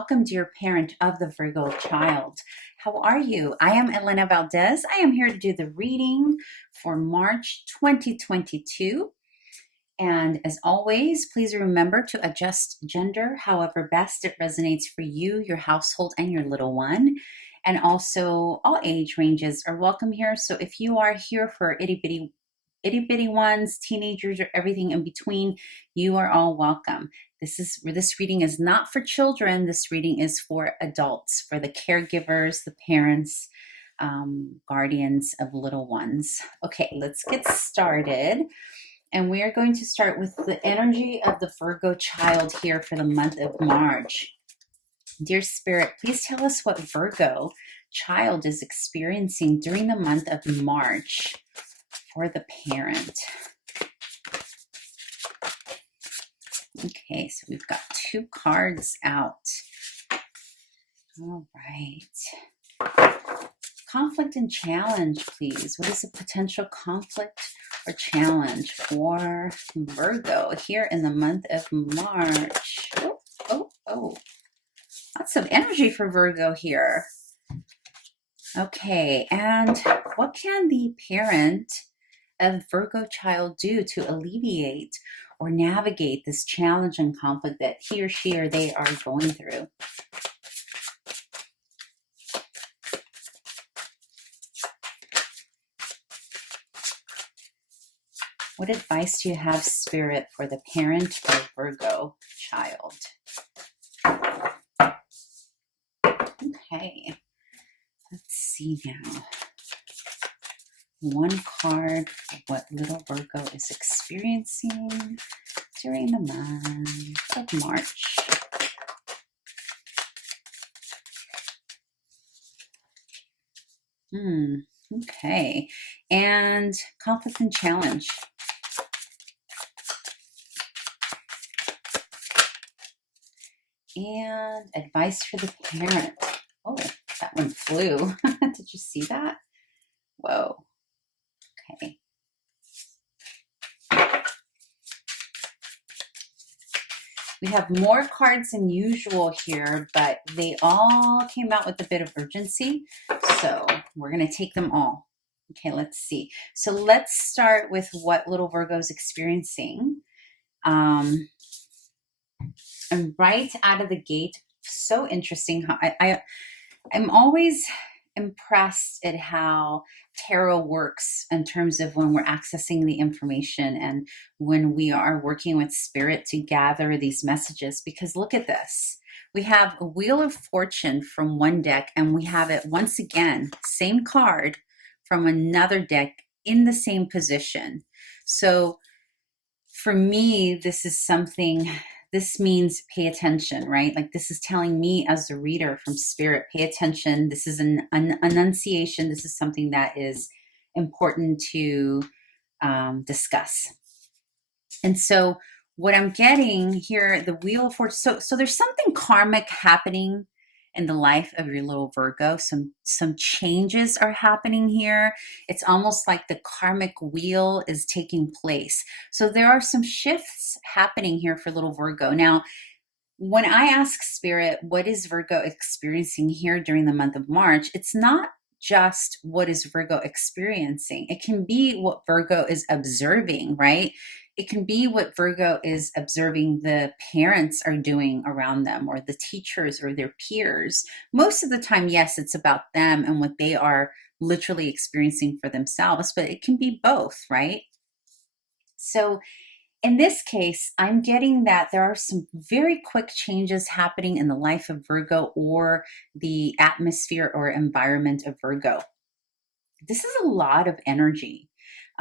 welcome, dear parent of the Virgo child. How are you? I am Elena Valdez. I am here to do the reading for March 2022. And as always, please remember to adjust gender however best it resonates for you, your household, and your little one. And also, all age ranges are welcome here. So if you are here for itty bitty ones, teenagers, or everything in between, you are all welcome. This reading is not for children. This reading is for adults, for the caregivers, the parents, guardians of little ones. Okay, let's get started. And we are going to start with the energy of the Virgo child here for the month of March. Dear Spirit, please tell us what Virgo child is experiencing during the month of March for the parent. Okay, so we've got two cards out. All right. Conflict and challenge, please. What is a potential conflict or challenge for Virgo here in the month of March? Oh. Lots of energy for Virgo here. Okay, and what can the parent of Virgo child do to alleviate or navigate this challenge and conflict that he or she or they are going through? What advice do you have, Spirit, for the parent of Virgo child? Okay, let's see now. One card for what little Virgo is experiencing during the month of March. Okay, and conflict and challenge. And advice for the parent. Oh, that one flew. Did you see that? Whoa. Okay. We have more cards than usual here, but they all came out with a bit of urgency. So we're going to take them all. Okay, let's see. So let's start with what little Virgo is experiencing. And right out of the gate, so interesting how I'm always impressed at how tarot works in terms of when we're accessing the information and when we are working with spirit to gather these messages, because look at this. We have a Wheel of Fortune from one deck, and we have it once again, same card from another deck in the same position. So for me, this is something, this means pay attention, right? Like this is telling me as a reader from spirit, pay attention. This is an annunciation. This is something that is important to discuss. And so what I'm getting here, the Wheel of Fortune, so there's something karmic happening in the life of your little Virgo. Some changes are happening here. It's almost like the karmic wheel is taking place. So there are some shifts happening here for little Virgo. Now, when I ask Spirit, what is Virgo experiencing here during the month of March? It's not just what is Virgo experiencing. It can be what Virgo is observing, right? It can be what Virgo is observing the parents are doing around them, or the teachers or their peers. Most of the time, yes, it's about them and what they are literally experiencing for themselves, but it can be both, right? So in this case, I'm getting that there are some very quick changes happening in the life of Virgo or the atmosphere or environment of Virgo. This is a lot of energy.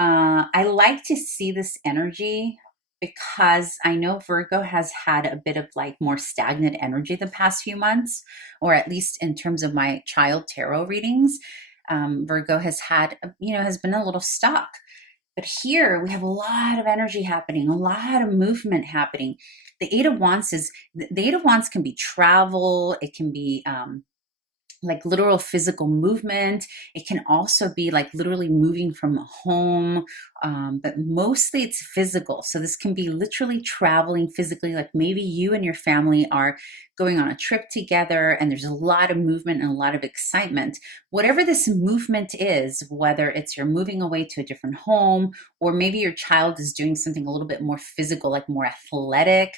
I like to see this energy because I know Virgo has had a bit of like more stagnant energy the past few months, or at least in terms of my child tarot readings. Virgo has had, has been a little stuck. But here we have a lot of energy happening, a lot of movement happening. The Eight of Wands can be travel. It can be like literal physical movement. It can also be like literally moving from home, but mostly it's physical. So this can be literally traveling physically, like maybe you and your family are going on a trip together and there's a lot of movement and a lot of excitement. Whatever this movement is, whether it's you're moving away to a different home, or maybe your child is doing something a little bit more physical, like more athletic,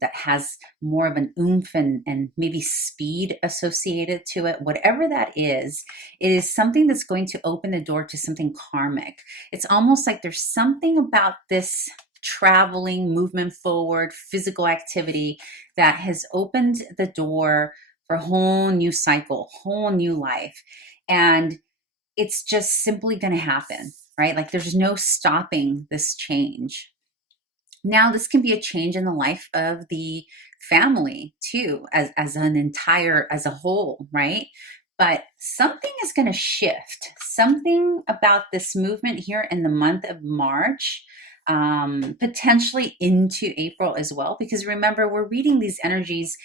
that has more of an oomph and maybe speed associated to it, whatever that is, it is something that's going to open the door to something karmic. It's almost like there's something about this traveling, movement forward, physical activity that has opened the door for a whole new cycle, whole new life. And it's just simply going to happen, right? Like there's no stopping this change. Now, this can be a change in the life of the family too, as an entire, as a whole, right? But something is going to shift. Something about this movement here in the month of March, potentially into April as well, because remember, we're reading these energies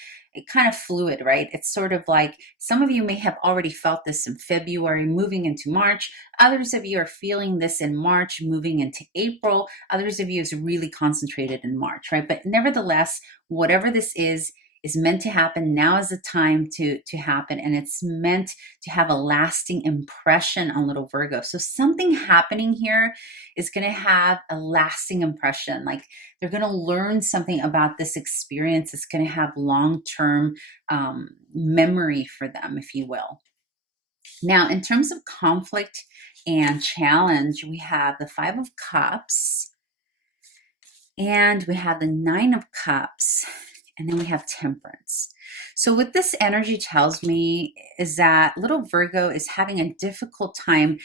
kind of fluid, right? It's sort of like some of you may have already felt this in February, moving into March. Others of you are feeling this in March, moving into April. Others of you is really concentrated in March, right? But nevertheless, whatever this is meant to happen. Now is the time to happen, and it's meant to have a lasting impression on little Virgo. So something happening here is going to have a lasting impression. Like they're going to learn something about this experience. It's going to have long-term memory for them, if you will. Now, in terms of conflict and challenge, we have the Five of Cups, and we have the Nine of Cups, and then we have Temperance. So what this energy tells me is that little Virgo is having a difficult time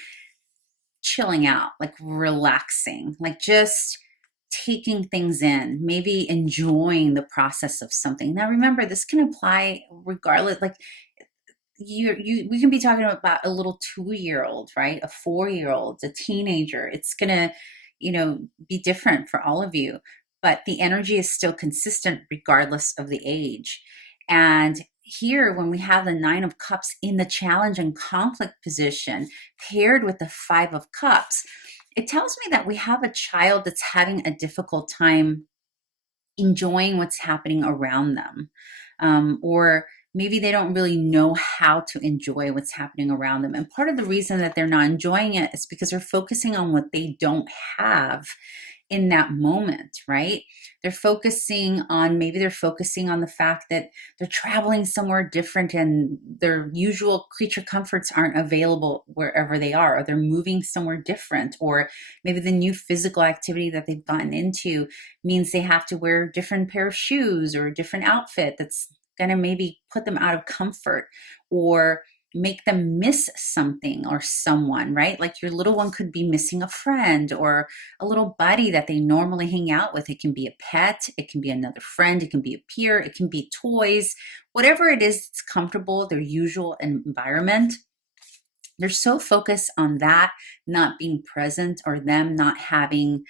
chilling out, like relaxing, like just taking things in, maybe enjoying the process of something. Now, remember, this can apply regardless, like we can be talking about a little 2-year-old, right? A 4-year-old, a teenager. It's going to, be different for all of you, but the energy is still consistent regardless of the age. And here, when we have the Nine of Cups in the challenge and conflict position paired with the Five of Cups, it tells me that we have a child that's having a difficult time enjoying what's happening around them, or maybe they don't really know how to enjoy what's happening around them. And part of the reason that they're not enjoying it is because they're focusing on what they don't have in that moment, right? They're focusing on the fact that they're traveling somewhere different and their usual creature comforts aren't available wherever they are, or they're moving somewhere different, or maybe the new physical activity that they've gotten into means they have to wear a different pair of shoes or a different outfit that's going to maybe put them out of comfort or make them miss something or someone, right? Like your little one could be missing a friend or a little buddy that they normally hang out with. It can be a pet, it can be another friend, it can be a peer, it can be toys, whatever it is that's comfortable, their usual environment. They're so focused on that not being present, or them not having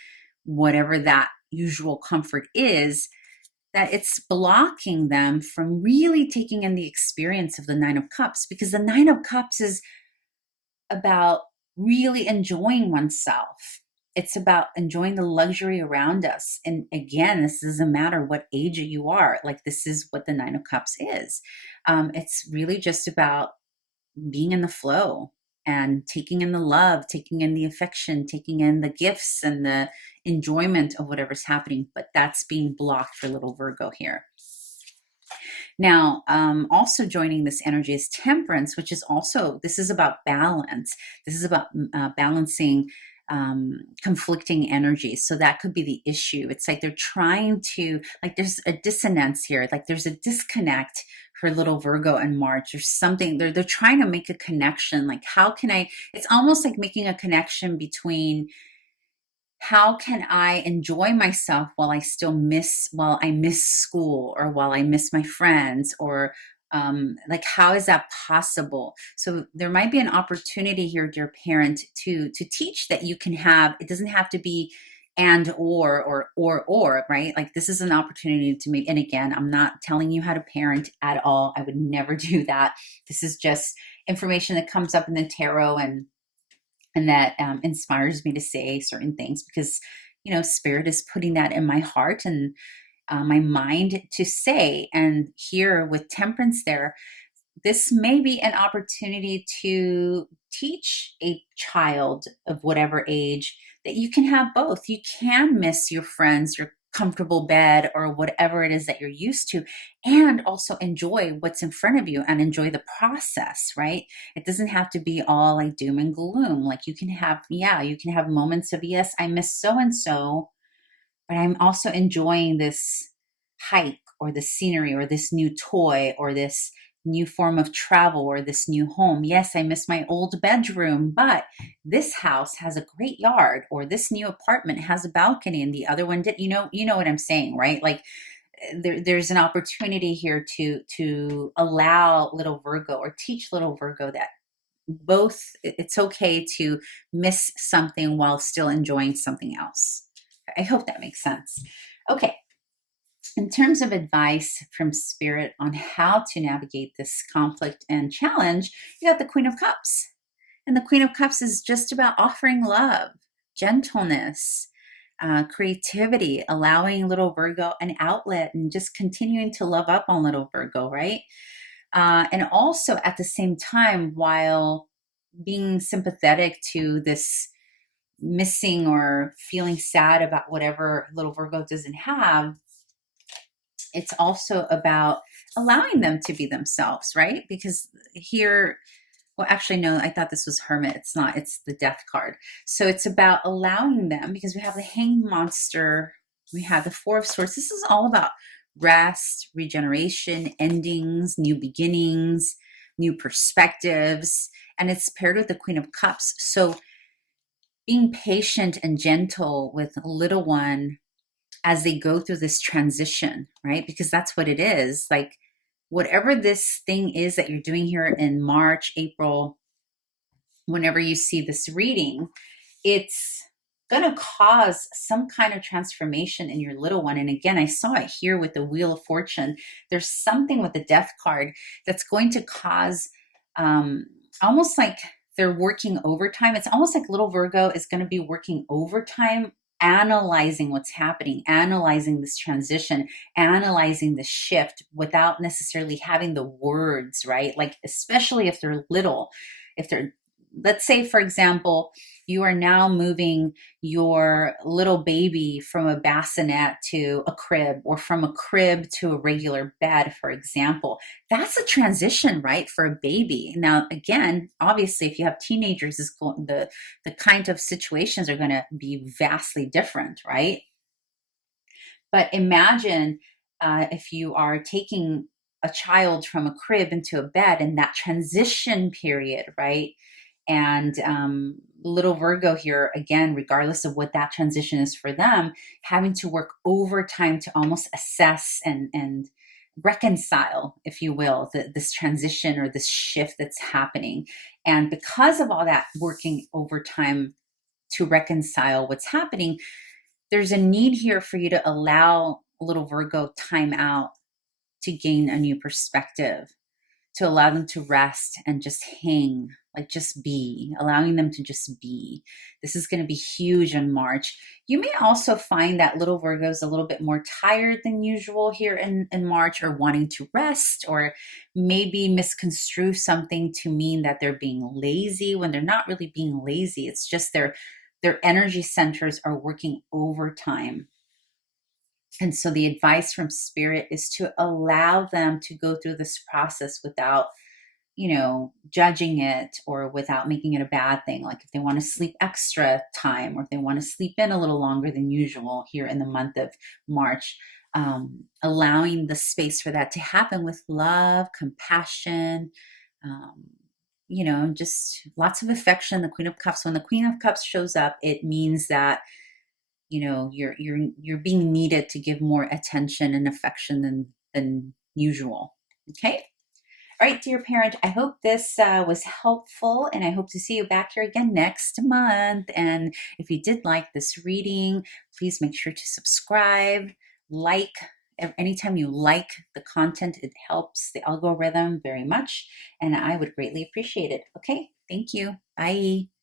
whatever that usual comfort is, that it's blocking them from really taking in the experience of the Nine of Cups, because the Nine of Cups is about really enjoying oneself. It's about enjoying the luxury around us. And again, this doesn't matter what age you are. Like, this is what the Nine of Cups is. It's really just about being in the flow and taking in the love, taking in the affection, taking in the gifts and the enjoyment of whatever's happening. But that's being blocked for little Virgo here. Now, also joining this energy is Temperance, which is also, this is about balance. This is about balancing conflicting energies. So that could be the issue. It's like they're trying to, like, there's a dissonance here. Like there's a disconnect for little Virgo and March. There's something, they're trying to make a connection. Like, how can it's almost like making a connection between how can I enjoy myself while I miss school, or while I miss my friends, or like, how is that possible? So there might be an opportunity here, dear parent, to teach that you can have, it doesn't have to be and or, right? Like this is an opportunity to make, and again, I'm not telling you how to parent at all. I would never do that. This is just information that comes up in the tarot, and that inspires me to say certain things because, you know, spirit is putting that in my heart and my mind to say. And here with temperance there, this may be an opportunity to teach a child of whatever age that you can have both. You can miss your friends, your comfortable bed, or whatever it is that you're used to, and also enjoy what's in front of you and enjoy the process, right? It doesn't have to be all like doom and gloom. Like you can have, yeah, you can have moments of, yes, I miss so and so, but I'm also enjoying this hike or this scenery or this new toy or this new form of travel or this new home. Yes, I miss my old bedroom, but this house has a great yard, or this new apartment has a balcony and the other one did. You know what I'm saying, right? Like there's an opportunity here to allow little Virgo or teach little Virgo that both, it's okay to miss something while still enjoying something else. I hope that makes sense. Okay. In terms of advice from Spirit on how to navigate this conflict and challenge, you got the Queen of Cups. And the Queen of Cups is just about offering love, gentleness, creativity, allowing little Virgo an outlet, and just continuing to love up on little Virgo, right? And also at the same time, while being sympathetic to this missing or feeling sad about whatever little Virgo doesn't have, it's also about allowing them to be themselves, right? Because here, well, actually, no, I thought this was Hermit. It's not, it's the Death card. So it's about allowing them, because we have the Hanged Monster, we have the Four of Swords. This is all about rest, regeneration, endings, new beginnings, new perspectives, and it's paired with the Queen of Cups. So being patient and gentle with a little one as they go through this transition, right? Because that's what it is. Like whatever this thing is that you're doing here in March, April, whenever you see this reading, it's going to cause some kind of transformation in your little one. And again, I saw it here with the Wheel of Fortune. There's something with the Death card that's going to cause almost like they're working overtime. It's almost like little Virgo is going to be working overtime, analyzing what's happening, analyzing this transition, analyzing the shift without necessarily having the words, right? Like, especially if they're little, if they're, let's say, for example, you are now moving your little baby from a bassinet to a crib, or from a crib to a regular bed, for example. That's a transition, right, for a baby. Now, again, obviously, if you have teenagers, the kind of situations are going to be vastly different, right? But imagine if you are taking a child from a crib into a bed, and that transition period, right? And little Virgo here, again, regardless of what that transition is for them, having to work overtime to almost assess and reconcile, if you will, this transition or this shift that's happening. And because of all that working overtime to reconcile what's happening, there's a need here for you to allow little Virgo time out to gain a new perspective, to allow them to rest and just hang, like just be, allowing them to just be. This is going to be huge in March. You may also find that little Virgo is a little bit more tired than usual here in March, or wanting to rest, or maybe misconstrue something to mean that they're being lazy when they're not really being lazy. It's just their energy centers are working overtime. And so the advice from Spirit is to allow them to go through this process without, judging it, or without making it a bad thing. Like if they want to sleep extra time, or if they want to sleep in a little longer than usual here in the month of March, allowing the space for that to happen with love, compassion, just lots of affection. The Queen of Cups, when the Queen of Cups shows up, it means that you're being needed to give more attention and affection than usual. Okay. All right, dear parent, I hope this was helpful, and I hope to see you back here again next month. And if you did like this reading, Please make sure to subscribe, like. Anytime you like the content, it helps the algorithm very much, and I would greatly appreciate it. Okay, thank you. Bye.